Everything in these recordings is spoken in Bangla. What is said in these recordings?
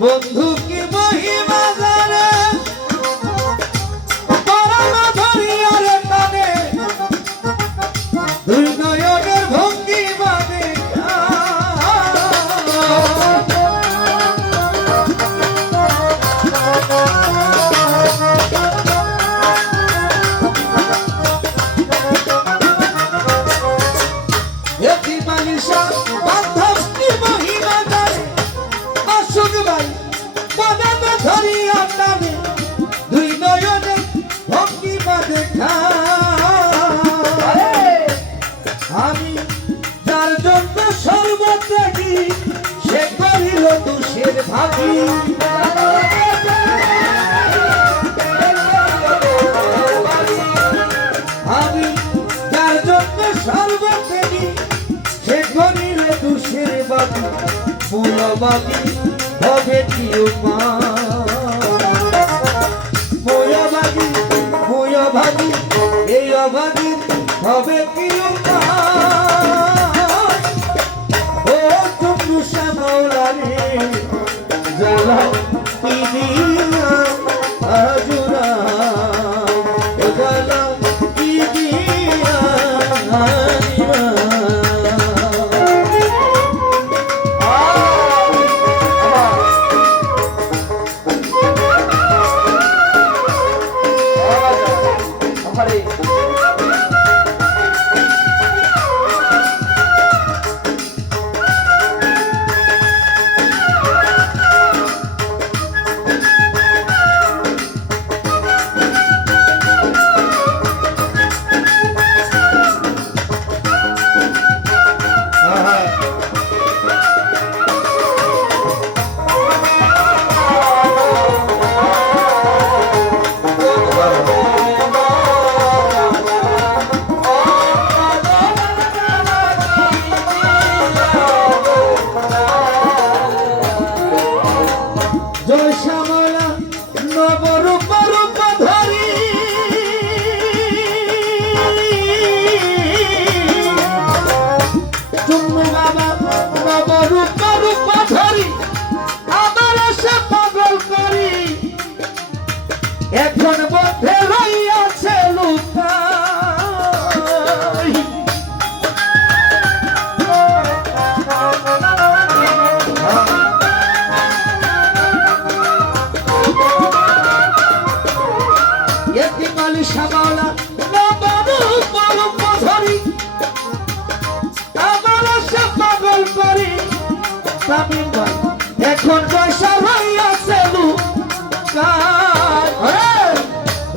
বন্ধু কি মহিমা জানে পরানো ধরিয়ারে টানে দুই নয়নের ভঙ্গি মানে এটি মানিসা বান্ধব কি মহিমা জানে অসুখ ভাই পরানো ধরিয়া টানে দুই নয়নের ভঙ্গি মানে আমি যার জন্য সর্বত্যাগী সে করিল দোষের ভাগী আমি যার জন্য সর্বত্যাগী সে করিল দোষের ভাগী মূলবাদী হবে কি মূলবাদী এই অবাদী হবে কি ও তুমি শ্যামলারে জ্বালা পিদিয়া আজুরা ও জ্বালা পিদিয়া এখন বন্ধে রইয়াছে লুকাই এটি মালি শ্যামলা ধরি আমার সে পাগল করি এখন পয়সা রইয়াছে লুকাই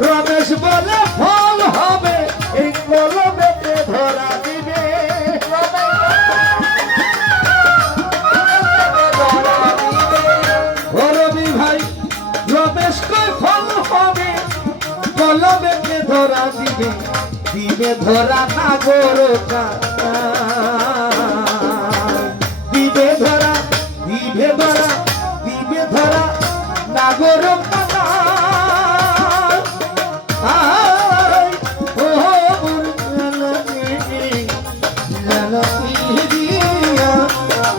রমেশ বলে ফল হবে এই কলমেতে ধরা দিবে রবি ভাই রমেশ কই ফল হবে কলমেতে ধরা দিবে দিবে ধরা নাগরকা দিবে ধরা নাগরকা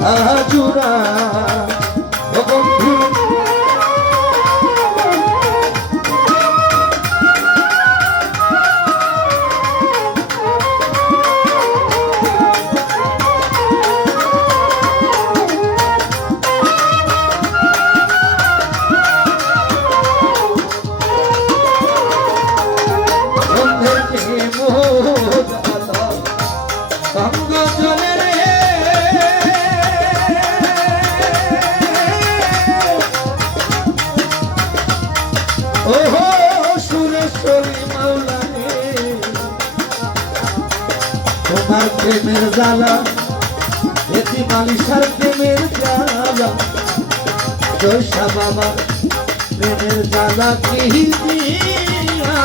আজুরা ও বন্ধু তোমার প্রেমের জ্বালা এটি মালিশার প্রেমের জ্বালা জয়সা বাবা প্রেমের জ্বালা কি দিয়া